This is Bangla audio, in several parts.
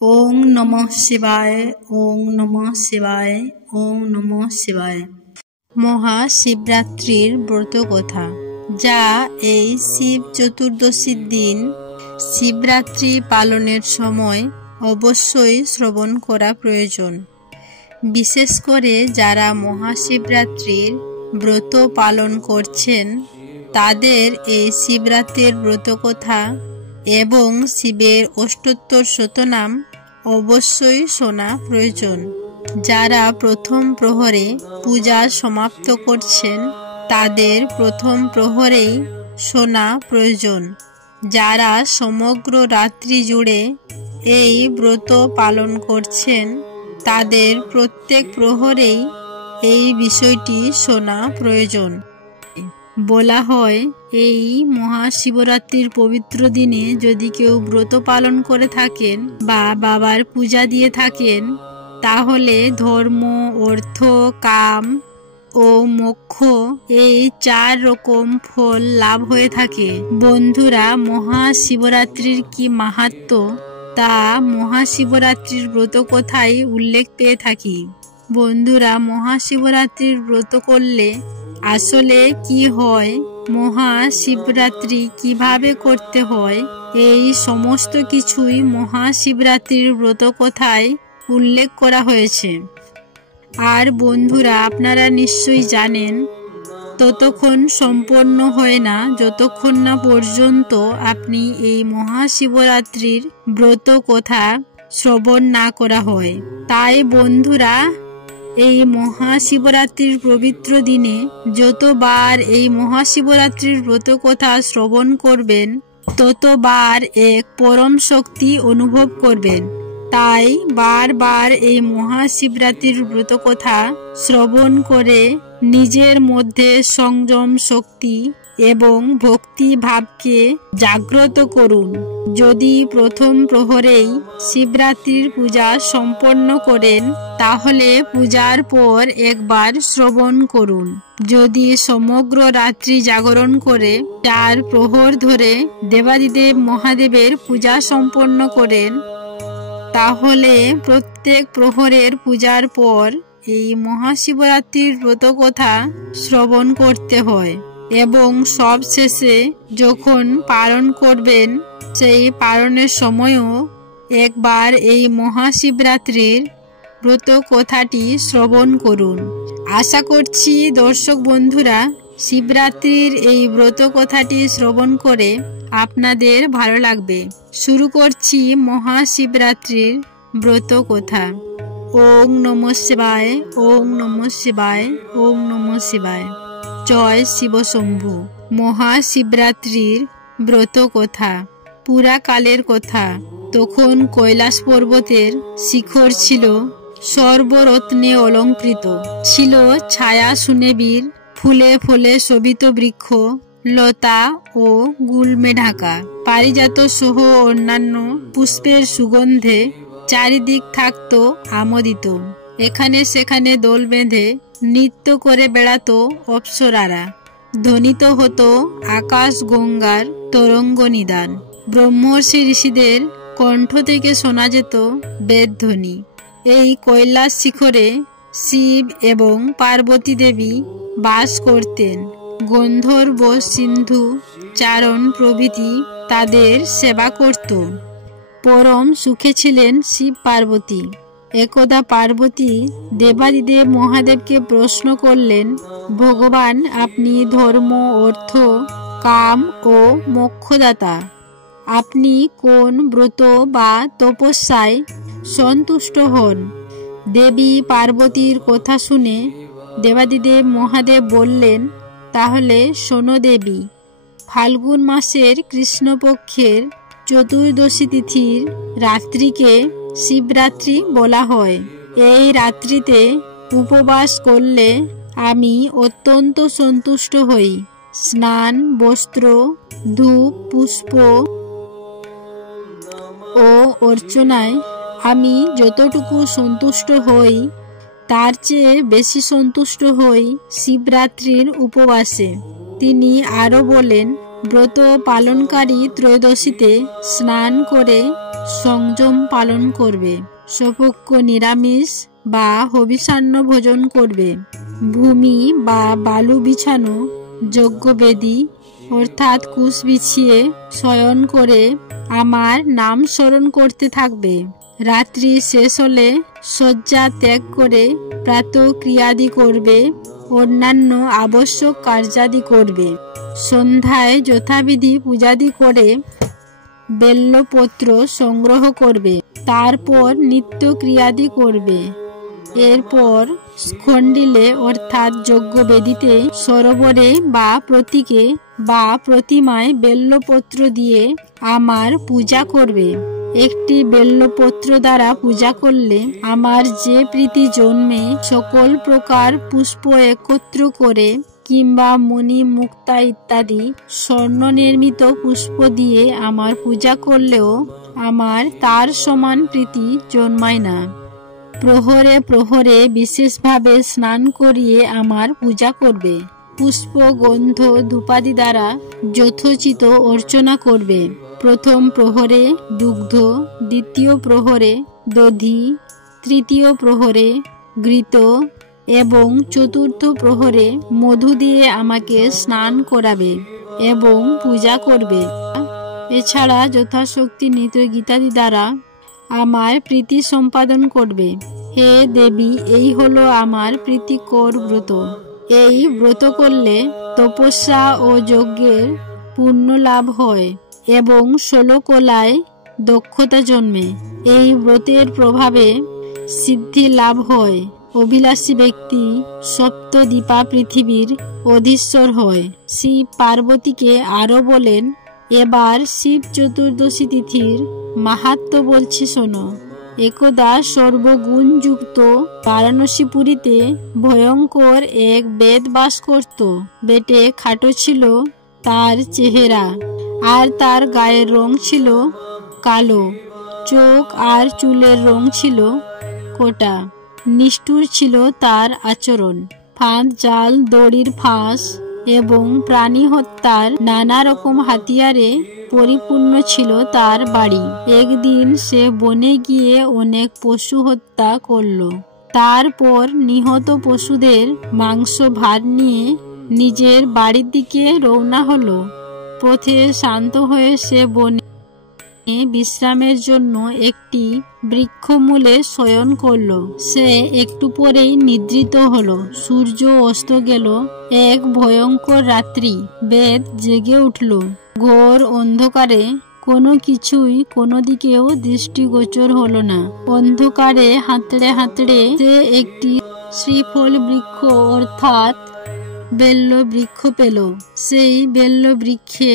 ওং নমঃ শিবায়, ওং নমঃ শিবায়, ওং নমঃ শিবায়। মহাশিবরাত্রির ব্রতকথা, যা এই শিব চতুর্দশীর দিন শিবরাত্রি পালনের সময় অবশ্যই শ্রবণ করা প্রয়োজন। বিশেষ করে যারা মহাশিবরাত্রির ব্রত পালন করছেন তাদের এই শিবরাত্রির ব্রতকথা এবং শিবের অষ্টোত্তর শতনাম অবশ্যই শোনা প্রয়োজন। যারা প্রথম প্রহরে পূজা সমাপ্ত করছেন তাদের প্রথম প্রহরেই শোনা প্রয়োজন। যারা সমগ্র রাত্রি জুড়ে এই ব্রত পালন করছেন তাদের প্রত্যেক প্রহরেই এই বিষয়টি শোনা প্রয়োজন। বলা হয়, এই মহাশিবরাত্রির পবিত্র দিনে যদি কেউ ব্রত পালন করে থাকেন বা বাবার পূজা দিয়ে থাকেন তাহলে ধর্ম, অর্থ, কাম ও মোক্ষ এই 4 রকম ফল লাভ হয়ে থাকে। বন্ধুরা, মহাশিবরাত্রির কি মাহাত্ম্য তা মহাশিবরাত্রির ব্রত কথায় উল্লেখ পেয়ে থাকি। বন্ধুরা, মহাশিবরাত্রির ব্রত করলে আসলে কি হয়, মহাশিবরাত্রি কিভাবে করতে হয়, এই সমস্ত কিছুই মহাশিবরাত্রির ব্রত কথায় উল্লেখ করা হয়েছে। আর বন্ধুরা, আপনারা নিশ্চয়ই জানেন ততক্ষণ সম্পন্ন হয় না যতক্ষণ না পর্যন্ত আপনি এই মহাশিবরাত্রির ব্রত কথা শ্রবণ না করা হয়। তাই বন্ধুরা, এই মহাশিবরাত্রির পবিত্র দিনে যতবার এই মহাশিবরাত্রির ব্রত কথা শ্রবণ করবেন ততবার এক পরম শক্তি অনুভব করবেন। তাই বারবার এই মহাশিবরাত্রির ব্রত কথা শ্রবণ করে নিজের মধ্যে সংযম শক্তি এবং ভক্তি ভাবকে জাগ্রত করুন। যদি প্রথম প্রহরেই শিবরাত্রির পূজা সম্পন্ন করেন তাহলে পূজার পর একবার শ্রবণ করুন। যদি সমগ্র রাত্রি জাগরণ করে 4 প্রহর ধরে দেবাদিদেব মহাদেবের পূজা সম্পন্ন করেন তাহলে প্রত্যেক প্রহরের পূজার পর এই মহাশিবরাত্রির ব্রত কথা শ্রবণ করতে হয় এবং সব শেষে যখন পালন করবেন সেই পালনের সময়ও একবার এই মহাশিবরাত্রির ব্রত কথাটি শ্রবণ করুন। আশা করছি দর্শক বন্ধুরা, শিবরাত্রির এই ব্রত কথাটি শ্রবণ করে আপনাদের ভালো লাগবে। শুরু করছি মহাশিবরাত্রির ব্রত কথা। ওং নমঃ শিবায়, ওং নমঃ শিবায়, ওং নমঃ শিবায়। জয় শিবশম্ভু। মহাশিবরাত্রির ব্রত কথা পুরাকালের কথা। তখন কৈলাস পর্বতের শিখর ছিল সর্বরত্নে অলঙ্কৃত, ছিল ছায়া সুনেবীর, ফুলে ফলে শোভিত বৃক্ষ, লতা ও গুল্মে ঢাকা, পারিজাত সহ অন্যান্য পুষ্পের সুগন্ধে চারিদিক থাকত আমোদিত। এখানে সেখানে দল বেঁধে নৃত্য করে বেড়াতো অপ্সরারা। ধ্বনিত হতো আকাশ গঙ্গার তরঙ্গ নিদান। ব্রহ্মর্ষি ঋষিদের কণ্ঠ থেকে শোনা যেত বেদধ্বনি। এই কৈলাস শিখরে শিব এবং পার্বতী দেবী বাস করতেন। গন্ধর্ব, সিন্ধু, চারণ প্রভৃতি তাদের সেবা করত। পরম সুখে ছিলেন শিব পার্বতী। একদা পার্বতী দেবাদিদেব মহাদেবকে প্রশ্ন করলেন, ভগবান, আপনি ধর্ম, অর্থ, কাম ও মোক্ষদাতা। আপনি কোন ব্রত বা তপস্যায় সন্তুষ্ট হন? দেবী পার্বতীর কথা শুনে দেবাদিদেব মহাদেব বললেন, তাহলে শোনো দেবী, ফাল্গুন মাসের কৃষ্ণপক্ষের চতুর্দশী তিথির রাত্রিকে শিবরাত্রি বলা হয়। এই রাত্রিতে উপবাস করলে আমি অত্যন্ত সন্তুষ্ট হই। স্নান, বস্ত্র, ধূপ, পুষ্প ও অর্চনায় আমি যতটুকু সন্তুষ্ট হই তার চেয়ে বেশি সন্তুষ্ট হই শিবরাত্রির উপবাসে। তিনি আরও বলেন, ব্রত পালনকারী ত্রয়োদশীতে স্নান করে সংযম পালন করবে। সপক্ষ নিরামিষ বা হবিষান্ন ভোজন করবে। ভূমি বা বালু বিছানো যজ্ঞবেদী অর্থাৎ কুশ বিছিয়ে শয়ন করে আমার নাম স্মরণ করতে থাকবে। রাত্রি শেষ হলে শয্যা ত্যাগ করে প্রাতঃক্রিয়াদি করবে, অন্যান্য আবশ্যক কার্যাদি করবে। সন্ধ্যায় যথাবিধি পূজাদি করে বেল্লপত্র সংগ্রহ করবে। তারপর নিত্যক্রিয়াদি করবে। এরপর স্খণ্ডিলে অর্থাৎ যজ্ঞবেদীতে, সরোবরে বা প্রতীকে বা প্রতিমায় বেল্লপত্র দিয়ে আমার পূজা করবে। একটি বেল্লপত্র দ্বারা পূজা করলে আমার যে প্রীতি জন্মে, সকল প্রকার পুষ্প একত্র করে কিংবা মণি মুক্তা ইত্যাদি স্বর্ণ নির্মিত পুষ্প দিয়ে আমার পূজা করলেও আমার তার সমান প্রীতি জন্মায় না। প্রহরে প্রহরে বিশেষভাবে স্নান করিয়ে আমার পূজা করবে। পুষ্প গন্ধ ধূপাদি দ্বারা যথোচিত অর্চনা করবে। প্রথম প্রহরে দুগ্ধ, দ্বিতীয় প্রহরে দধি, তৃতীয় প্রহরে ঘৃত এবং চতুর্থ প্রহরে মধু দিয়ে আমাকে স্নান করাবে এবং পূজা করবে। এছাড়া যথাশক্তি নিত্য গীতাদি দ্বারা আমার প্রীতি সম্পাদন করবে। হে দেবী, এই হলো আমার প্রীতিকর ব্রত। এই ব্রত করলে তপস্যা ও যজ্ঞের পুণ্য লাভ হয় এবং 16 কলায় দক্ষতা জন্মে। এই ব্রতের প্রভাবে সিদ্ধি লাভ হয়। অভিলাষী ব্যক্তি সপ্তদ্বীপা পৃথিবীর অধীশ্বর হয়। শিব পার্বতীকে আরো বলেন, এবার শিব চতুর্দশী তিথির মাহাত্ম্য বলছি শোনো। একদা সর্বগুণযুক্ত বারাণসীপুরীতে ভয়ঙ্কর এক বেদ বাস করত। বেটে খাটো ছিল তার চেহারা, আর তার গায়ের রং ছিল কালো। চোখ আর চুলের রং ছিল কোটা। নিষ্ঠুর ছিল তার আচরণ। ফাঁদ, জাল, দড়ির ফাঁস এবং প্রাণী হত্যার নানা রকম হাতিয়ারে পরিপূর্ণ ছিল তার বাড়ি। একদিন সে বনে গিয়ে অনেক পশু হত্যা করল। তারপর নিহত পশুদের মাংস ভার নিয়ে নিজের বাড়ির দিকে রওনা হলো। পথে শান্ত হয়ে সে বনে বিশ্রামের জন্য একটি বৃক্ষমূলে শয়ন করল। সে একটু পরেই নিদ্রিত হলো। সূর্য অস্ত গেল। এক ভয়ঙ্কর রাত্রি। বেদ জেগে উঠল। ঘোর অন্ধকারে কোনো কিছুই কোনো দিকেও দৃষ্টিগোচর হলো না। অন্ধকারে হাতড়ে হাতড়ে সে একটি শ্রীফল বৃক্ষ অর্থাৎ বেল্ল বৃক্ষ পেল। সেই বেল্ল বৃক্ষে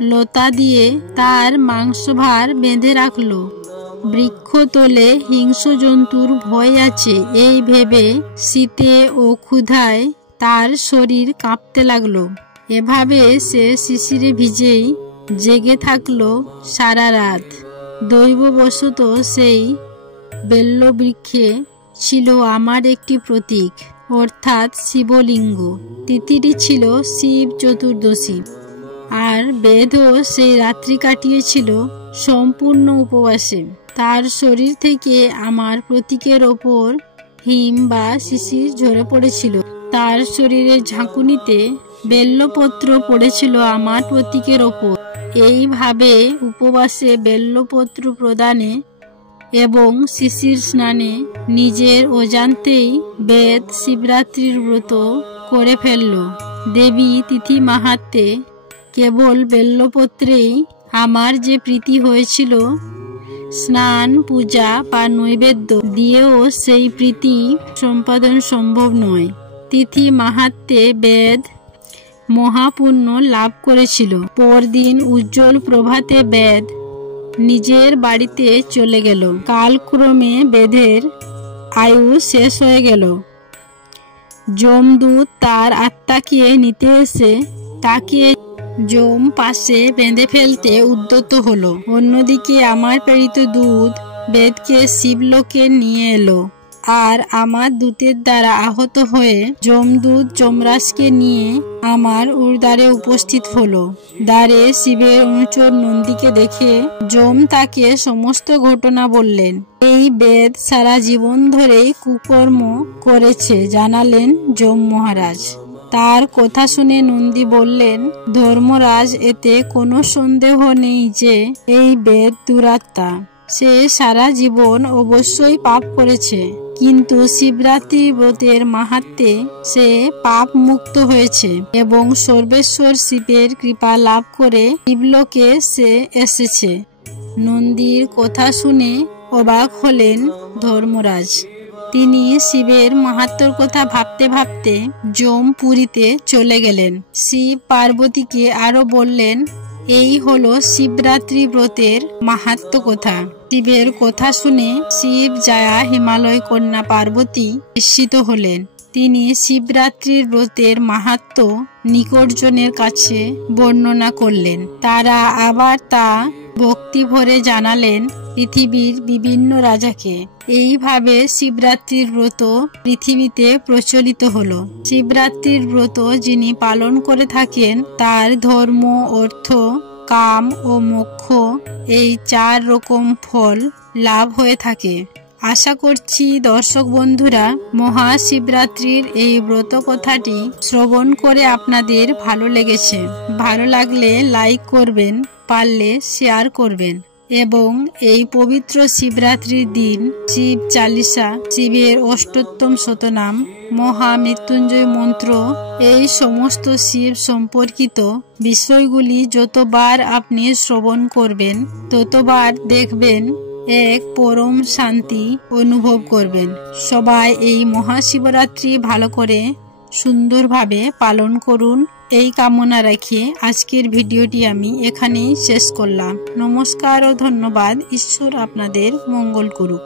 লতা দিয়ে তার মাংসভার বেঁধে রাখল। বৃক্ষতলে হিংস্র জন্তুর ভয় আছে এই ভেবে শীতে ও ক্ষুধায় তার শরীর কাঁপতে লাগলো। এভাবে সে শিশিরে ভিজেই জেগে থাকলো সারা রাত। দৈববশত সেই বেল্ল বৃক্ষে ছিল আমার একটি প্রতীক অর্থাৎ শিবলিঙ্গ। তিথিটি ছিল শিব চতুর্দশী। আর বেদও সেই রাত্রি কাটিয়েছিল সম্পূর্ণ উপবাসে। তার শরীর থেকে আমার প্রতীকের ওপর হিম বা শিশির ঝরে পড়েছিল। তার শরীরের ঝাঁকুনিতে বেল্লপত্র পড়েছিল আমার প্রতীকের ওপর। এইভাবে উপবাসে বেল্লপত্র প্রদানে এবং শিশির স্নানে নিজের অজান্তেই বেদ শিবরাত্রির ব্রত করে ফেলল। দেবী তিথি মাহাত্ম্যে কেবল বেল্লপত্রেই আমার যে প্রীতি হয়েছিল, স্নান পূজা বা নৈবেদ্য দিয়েও সেই প্রীতি সম্পাদন সম্ভব নয়। তিথি মাহাত্ম্যে বেদ মহাপুণ্য লাভ করেছিল। পরদিন উজ্জ্বল প্রভাতে বেদ নিজের বাড়িতে চলে গেল। কালক্রমে বেদের আয়ু শেষ হয়ে গেল। যমদূত তার আত্মাকে নিতে এসে তাকে যম পাশে বেঁধে ফেলতে উদ্যত হলো। অন্যদিকে আমার প্রেরিত দূত বেদকে শিবলোকে নিয়ে এলো। আর আমার দূতের দ্বারা আহত হয়ে যমদূত যমরাজকে নিয়ে আমার উরদ্বারে উপস্থিত হলো। দ্বারে শিবের অনুচর নন্দীকে দেখে যম তাকে সমস্ত ঘটনা বললেন। এই বেদ সারা জীবন ধরেই কুকর্ম করেছে জানালেন যম মহারাজ। তার কথা শুনে নন্দী বললেন, ধর্মরাজ, এতে কোনো সন্দেহ নেই যে এই বেদ দুরাত্মা। সে সারা জীবন অবশ্যই পাপ করেছে, কিন্তু শিবরাত্রি ব্রতের মাহাত্ম্যে সে পাপ মুক্ত হয়েছে এবং সর্বেশ্বর শিবের কৃপা লাভ করে শিবলোকে সে এসেছে। নন্দীর কথা শুনে অবাক হলেন ধর্মরাজ। তিনি শিবের মাহাত্ম্যর কথা ভাবতে ভাবতে যম পুরীতে চলে গেলেন। শিব পার্বতীকে আরো বললেন, এই হলো শিবরাত্রি ব্রতের মাহাত্ম্য কথা। শিবের কথা শুনে শিব জায়া হিমালয় কন্যা পার্বতী বিস্মিত হলেন। তিনি শিবরাত্রির ব্রতের মাহাত্ম্য নিকটজনের কাছে বর্ণনা করলেন। তারা আবার তা ভক্তি ভরে জানালেন পৃথিবীর বিভিন্ন রাজাকে। এইভাবে শিবরাত্রির ব্রত পৃথিবীতে প্রচলিত হলো। শিবরাত্রির ব্রত যিনি পালন করে থাকেন তার ধর্ম, অর্থ, কাম ও মোক্ষ এই 4 রকম ফল লাভ হয়ে থাকে। আশা করছি দর্শক বন্ধুরা, মহাশিবরাত্রির এই ব্রত কথাটি শ্রবণ করে আপনাদের ভালো লেগেছে। ভালো লাগলে লাইক করবেন, পারলে শেয়ার করবেন এবং এই পবিত্র শিবরাত্রির দিন শিব চালিসা, শিবের অষ্টোত্তম শতনাম, মহামৃত্যুঞ্জয় মন্ত্র, এই সমস্ত শিব সম্পর্কিত বিষয়গুলি যতবার আপনি শ্রবণ করবেন ততবার দেখবেন এক পরম শান্তি অনুভব করবেন। সবাই এই মহাশিবরাত্রি ভালো করে সুন্দরভাবে পালন করুন, এই কামনা রেখে আজকের ভিডিওটি আমি এখানেই শেষ করলাম। নমস্কার ও ধন্যবাদ। ঈশ্বর আপনাদের মঙ্গল করুক।